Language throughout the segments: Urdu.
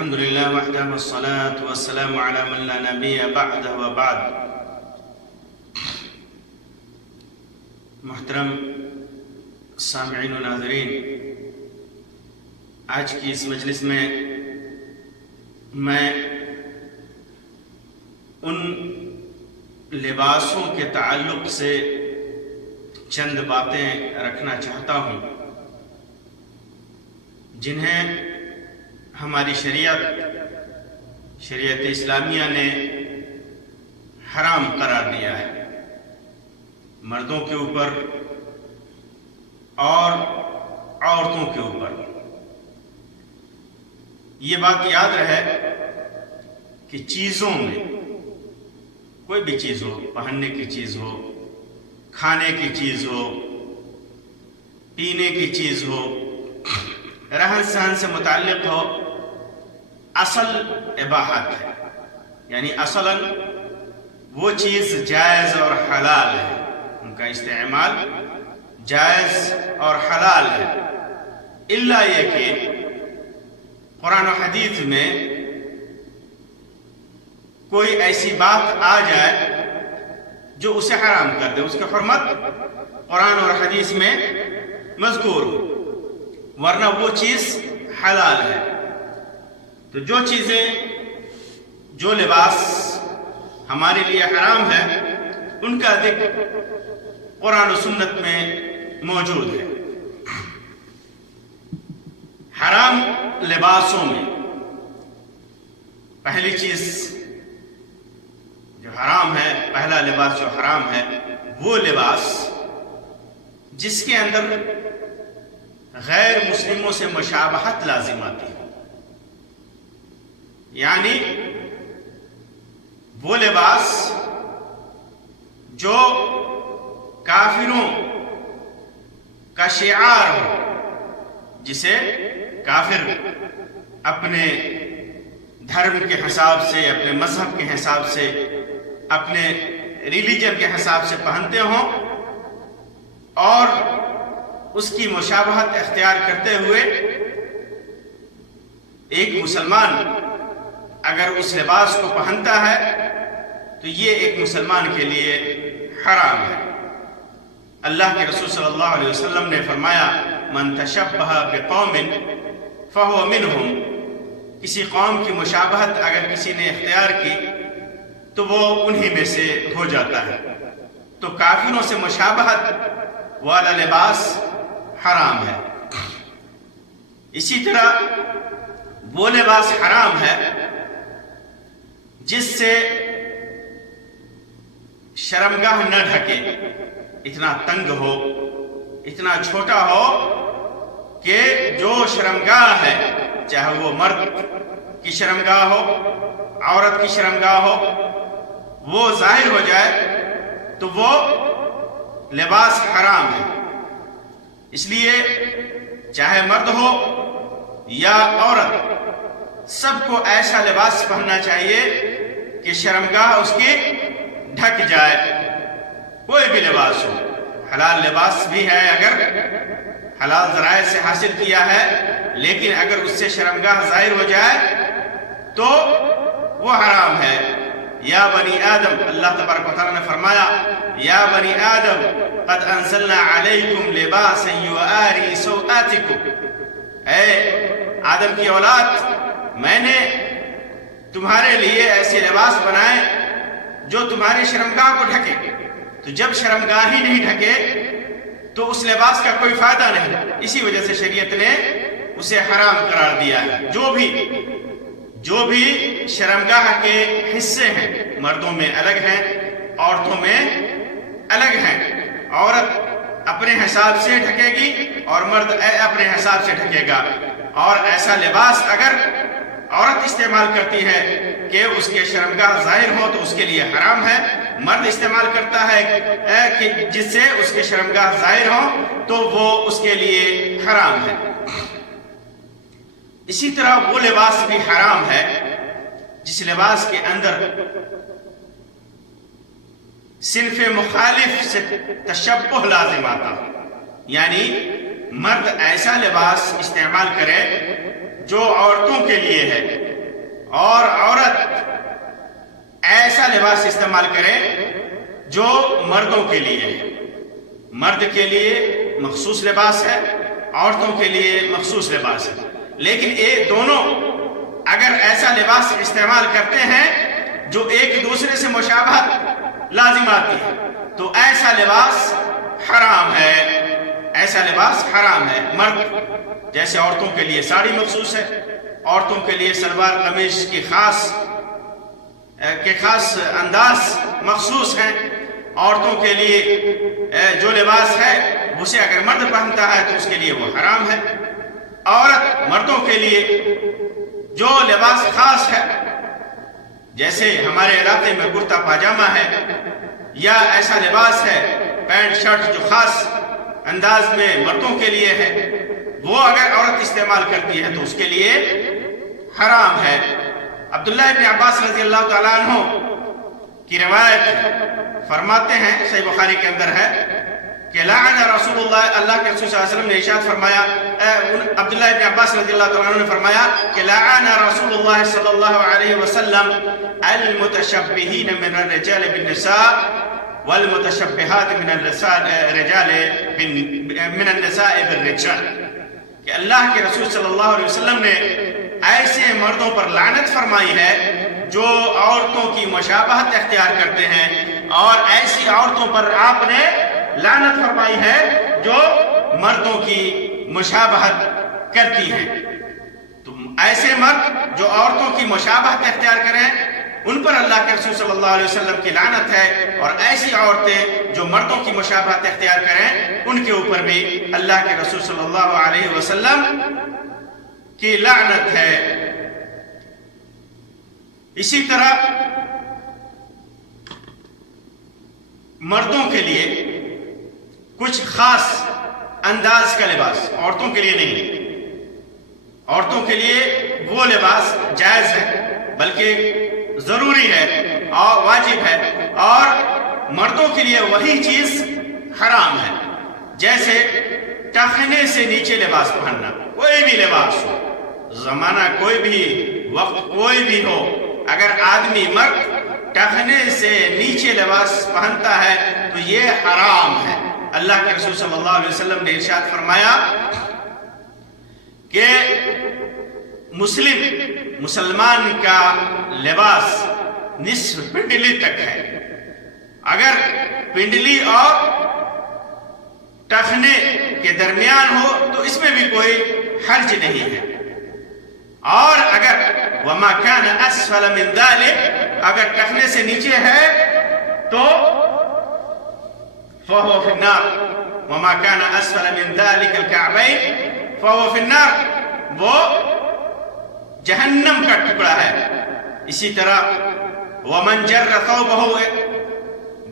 الحمد لله وحده والصلاة والسلام على من لا نبي بعده وبعد. محترم سامعین و ناظرین، آج کی اس مجلس میں میں ان لباسوں کے تعلق سے چند باتیں رکھنا چاہتا ہوں جنہیں ہماری شریعت اسلامیہ نے حرام قرار دیا ہے مردوں کے اوپر اور عورتوں کے اوپر. یہ بات یاد رہے کہ چیزوں میں کوئی بھی چیز ہو، پہننے کی چیز ہو، کھانے کی چیز ہو، پینے کی چیز ہو، رہن سہن سے متعلق ہو، اصل اباحت ہے. یعنی اصلاً وہ چیز جائز اور حلال ہے، ان کا استعمال جائز اور حلال ہے، الا یہ کہ قرآن و حدیث میں کوئی ایسی بات آ جائے جو اسے حرام کر دے، اس کی حرمت قرآن اور حدیث میں مذکور ہو، ورنہ وہ چیز حلال ہے. تو جو چیزیں، جو لباس ہمارے لیے حرام ہے، ان کا ذکر قرآن و سنت میں موجود ہے. حرام لباسوں میں پہلی چیز جو حرام ہے، پہلا لباس جو حرام ہے، وہ لباس جس کے اندر غیر مسلموں سے مشابہت لازم آتی ہے. یعنی وہ لباس جو کافروں کا شعار ہو، جسے کافر اپنے دھرم کے حساب سے، اپنے مذہب کے حساب سے، اپنے ریلیجن کے حساب سے پہنتے ہوں، اور اس کی مشابہت اختیار کرتے ہوئے ایک مسلمان اگر اس لباس کو پہنتا ہے تو یہ ایک مسلمان کے لیے حرام ہے. اللہ کے رسول صلی اللہ علیہ وسلم نے فرمایا، من تشبہ بقوم فہو منہم. کسی قوم کی مشابہت اگر کسی نے اختیار کی تو وہ انہی میں سے ہو جاتا ہے. تو کافروں سے مشابہت والا لباس حرام ہے. اسی طرح وہ لباس حرام ہے جس سے شرمگاہ نہ ڈھکے، اتنا تنگ ہو، اتنا چھوٹا ہو کہ جو شرمگاہ ہے، چاہے وہ مرد کی شرمگاہ ہو، عورت کی شرمگاہ ہو، وہ ظاہر ہو جائے تو وہ لباس حرام ہے. اس لیے چاہے مرد ہو یا عورت، سب کو ایسا لباس پہننا چاہیے کہ شرمگاہ اس کی ڈھک جائے. کوئی بھی لباس ہو، حلال لباس بھی ہے اگر حلال ذرائع سے حاصل کیا ہے، لیکن اگر اس سے شرمگاہ ظاہر ہو جائے تو وہ حرام ہے. یا بنی آدم، اللہ تبارک و تعالیٰ نے فرمایا، یا بنی آدم قد انزلنا علیکم لباسا یواری سوآتکم. اے آدم کی اولاد، میں نے تمہارے لیے ایسے لباس بنائے جو تمہاری شرمگاہ کو ڈھکے. تو جب شرمگاہ ہی نہیں ڈھکے تو اس لباس کا کوئی فائدہ نہیں. اسی وجہ سے شریعت نے اسے حرام قرار دیا ہے. جو بھی شرمگاہ کے حصے ہیں، مردوں میں الگ ہیں، عورتوں میں الگ ہیں. عورت اپنے حساب سے ڈھکے گی اور مرد اپنے حساب سے ڈھکے گا. اور ایسا لباس اگر عورت استعمال کرتی ہے کہ اس کے شرمگاہ ظاہر ہو تو اس کے لیے حرام ہے. مرد استعمال کرتا ہے کہ جس سے اس کے شرمگاہ ظاہر ہو تو وہ اس کے لیے حرام ہے. اسی طرح وہ لباس بھی حرام ہے جس لباس کے اندر صنف مخالف سے تشبہ لازم آتا. یعنی مرد ایسا لباس استعمال کرے جو عورتوں کے لیے ہے اور عورت ایسا لباس استعمال کرے جو مردوں کے لیے ہے. مرد کے لیے مخصوص لباس ہے، عورتوں کے لیے مخصوص لباس ہے، لیکن یہ دونوں اگر ایسا لباس استعمال کرتے ہیں جو ایک دوسرے سے مشابہت لازم آتی ہے تو ایسا لباس حرام ہے. ایسا لباس حرام ہے. مرد جیسے عورتوں کے لیے ساڑی مخصوص ہے، عورتوں کے لیے سلوار قمیص کی خاص انداز مخصوص ہیں. عورتوں کے لیے جو لباس ہے اسے اگر مرد پہنتا ہے تو اس کے لیے وہ حرام ہے. عورت مردوں کے لیے جو لباس خاص ہے، جیسے ہمارے علاقے میں کرتا پاجامہ ہے یا ایسا لباس ہے پینٹ شرٹ جو خاص انداز میں مردوں کے لیے ہے، وہ اگر عورت استعمال کرتی ہے تو اس کے لیے حرام ہے. عبداللہ ابن عباس رضی اللہ تعالیٰ عنہ کی روایت فرماتے ہیں، صحیح بخاری کے اندر ہے کہ لعن رسول اللہ کے رسول صلی اللہ علیہ وسلم نے ارشاد فرمایا، عبداللہ ابن عباس رضی اللہ تعالیٰ عنہ نے فرمایا کہ لعن رسول اللہ صلی اللہ علیہ وسلم المتشبہین من الرجال بالنساء والمتشبہات من النساء بالرجال، کہ اللہ کے رسول صلی اللہ علیہ وسلم نے ایسے مردوں پر لعنت فرمائی ہے جو عورتوں کی مشابہت اختیار کرتے ہیں، اور ایسی عورتوں پر آپ نے لعنت فرمائی ہے جو مردوں کی مشابہت کرتی ہیں. تو ایسے مرد جو عورتوں کی مشابہت اختیار کریں ان پر اللہ کے رسول صلی اللہ علیہ وسلم کی لعنت ہے، اور ایسی عورتیں جو مردوں کی مشابہت اختیار کریں ان کے اوپر بھی اللہ کے رسول صلی اللہ علیہ وسلم کی لعنت ہے. اسی طرح مردوں کے لیے کچھ خاص انداز کا لباس، عورتوں کے لیے نہیں. عورتوں کے لیے وہ لباس جائز ہے بلکہ ضروری ہے اور واجب ہے، اور مردوں کے لیے وہی چیز حرام ہے. جیسے ٹخنے سے نیچے لباس پہننا، کوئی بھی لباس ہو، زمانہ کوئی بھی، وقت کوئی بھی ہو، اگر آدمی مرد ٹخنے سے نیچے لباس پہنتا ہے تو یہ حرام ہے. اللہ کے رسول صلی اللہ علیہ وسلم نے ارشاد فرمایا کہ مسلمان کا لباس نصف پنڈلی تک ہے. اگر پنڈلی اور ٹخنے کے درمیان ہو تو اس میں بھی کوئی حرج نہیں ہے. اور اگر وما كان اسفل من ذلك، اگر ٹخنے سے نیچے ہے تو فهو في النار. وما كان اسفل من ذلك الكعبين فهو في النار، وہ جہنم کا ٹکڑا ہے. اسی طرح ومن جر ثوبه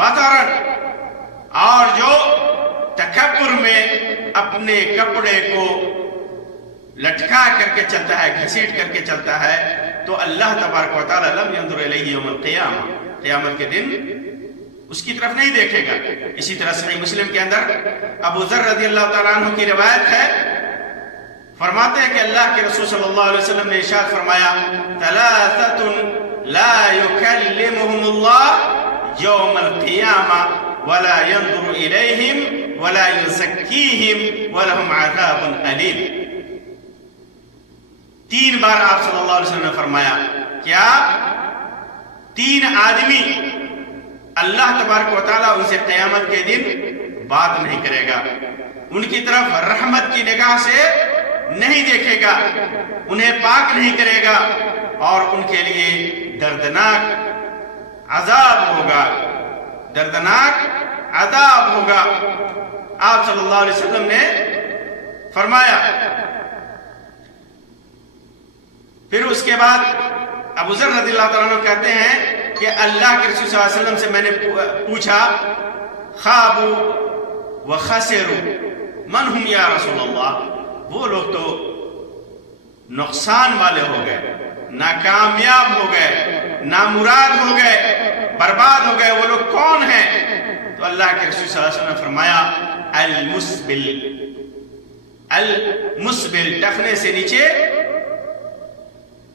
بطرا، اور جو تکبر میں اپنے کپڑے کو لٹکا کر کے چلتا ہے، گھسیٹ کر کے چلتا ہے، تو اللہ تبارک و تعالی لم ينظر الیہ یوم القیامہ، قیامت کے دن اس کی طرف نہیں دیکھے گا. اسی طرح صحیح مسلم کے اندر ابو ذر رضی اللہ تعالیٰ عنہ کی روایت ہے، فرماتے ہیں کہ اللہ کے رسول صلی اللہ علیہ وسلم نے ارشاد فرمایا ثلاثة لا يكلمهم الله يوم القيامة ولا ينظر إليهم ولا يزكيهم ولهم عذاب أليم. 3 بار آپ صلی اللہ علیہ وسلم نے فرمایا کیا 3 آدمی اللہ تبارک و تعالیٰ ان سے قیامت کے دن بات نہیں کرے گا، ان کی طرف رحمت کی نگاہ سے نہیں دیکھے گا، انہیں پاک نہیں کرے گا، اور ان کے لیے دردناک عذاب ہوگا، دردناک عذاب ہوگا. آپ صلی اللہ علیہ وسلم نے فرمایا. پھر اس کے بعد ابو ذر رضی اللہ تعالیٰ عنہ کہتے ہیں کہ اللہ کے رسول صلی اللہ علیہ وسلم سے میں نے پوچھا خابوا وخسروا من ہم یا رسول اللہ، وہ لوگ تو نقصان والے ہو گئے، ناکامیاب ہو گئے، نامراد ہو گئے، برباد ہو گئے، وہ لوگ کون ہیں؟ تو اللہ کے رسول صلی اللہ علیہ وسلم نے فرمایا المسبل، ٹخنے سے نیچے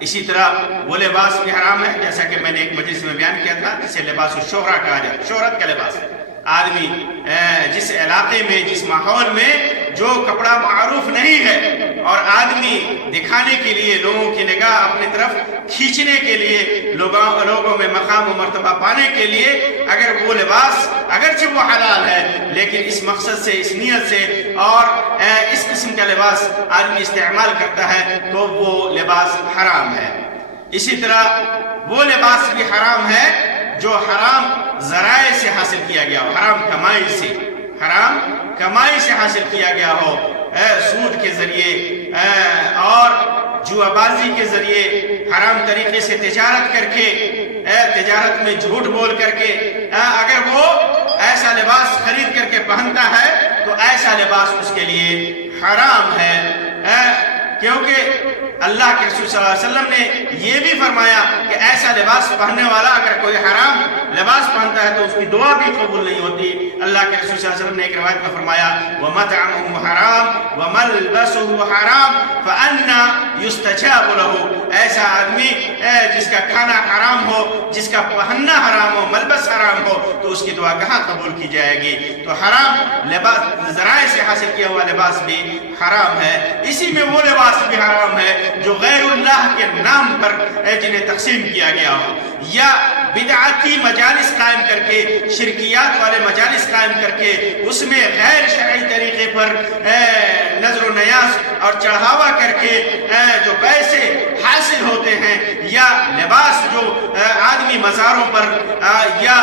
اسی طرح وہ لباس بھی حرام ہے جیسا کہ میں نے ایک مجلس میں بیان کیا تھا، جسے لباس الشہرہ کہا جاتا ہے، شہرت کا لباس۔ آدمی جس علاقے میں، جس ماحول میں جو کپڑا معروف نہیں ہے اور آدمی دکھانے کے لیے، لوگوں کی نگاہ اپنی طرف کھینچنے کے لیے، لوگوں میں مقام و مرتبہ پانے کے لیے اگر وہ لباس اگرچہ وہ حلال ہے لیکن اس مقصد سے، اس نیت سے اور اس قسم کا لباس آدمی استعمال کرتا ہے تو وہ لباس حرام ہے۔ اسی طرح وہ لباس بھی حرام ہے جو حرام ذرائع سے حاصل کیا گیا ہو، حرام کمائی سے حاصل کیا گیا ہو، سود کے ذریعے اور جوا بازی کے ذریعے، حرام طریقے سے تجارت کر کے، تجارت میں جھوٹ بول کر کے اگر وہ ایسا لباس خرید کر کے پہنتا ہے تو ایسا لباس اس کے لیے حرام ہے، کیونکہ اللہ کے رسول صلی اللہ علیہ وسلم نے یہ بھی فرمایا کہ ایسا لباس پہننے والا اگر کوئی حرام لباس پہنتا ہے تو اس کی دعا بھی قبول نہیں ہوتی۔ اللہ کے رسول صلی اللہ علیہ وسلم نے ایک روایت میں فرمایا وَمَطْعَمُهُ حَرَامٌ وَمَلْبَسُهُ حَرَامٌ فَأَنَّى يُسْتَجَابُ لَهُ، ایسا آدمی جس کا کھانا حرام ہو، جس کا پہننا حرام ہو، ملبس حرام ہو، تو اس کی دعا کہاں قبول کی جائے گی؟ تو حرام لباس، ذرائع سے حاصل کیا ہوا لباس بھی حرام ہے۔ اسی میں وہ لباس بھی حرام ہے جو غیر اللہ کے نام پر جنہیں تقسیم کیا گیا ہو، یا بدعتی مجالس قائم کر کے، شرکیات والے مجالس قائم کر کے اس میں غیر شرعی طریقے پر نظر و نیاز اور چڑھاوا کر کے جو پیسے حاصل ہوتے ہیں، یا لباس جو آدمی مزاروں پر یا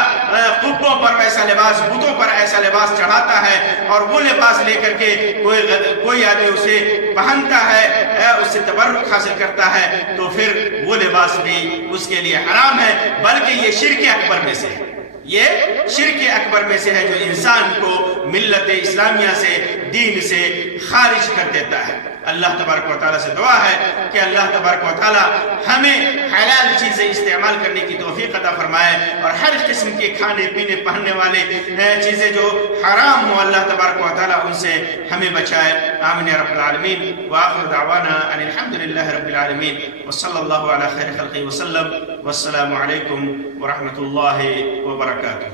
قبوں پر ایسا لباس، بتوں پر ایسا لباس چڑھاتا ہے اور وہ لباس لے کر کے کوئی آدمی اسے پہنتا ہے، اس سے تبرک حاصل کرتا ہے، تو پھر وہ لباس بھی اس کے لیے حرام ہے، بلکہ یہ شرک اکبر میں سے ہے، یہ شرک اکبر میں سے ہے جو انسان کو ملت اسلامیہ سے، دین سے خارج کر دیتا ہے۔ اللہ تبارک و تعالیٰ سے دعا ہے کہ اللہ تبارک و تعالیٰ ہمیں حلال چیزیں استعمال کرنے کی توفیق عطا فرمائے اور ہر قسم کے کھانے پینے پہننے والے چیزیں جو حرام ہوں اللہ تبارک و تعالیٰ ان سے ہمیں بچائے۔ آمین یا رب العالمین، وآخر دعوانا ان الحمدللہ رب العالمین، وصلی اللہ علی خیر خلقہ وسلم، والسلام علیکم ورحمۃ اللہ وبرکاتہ۔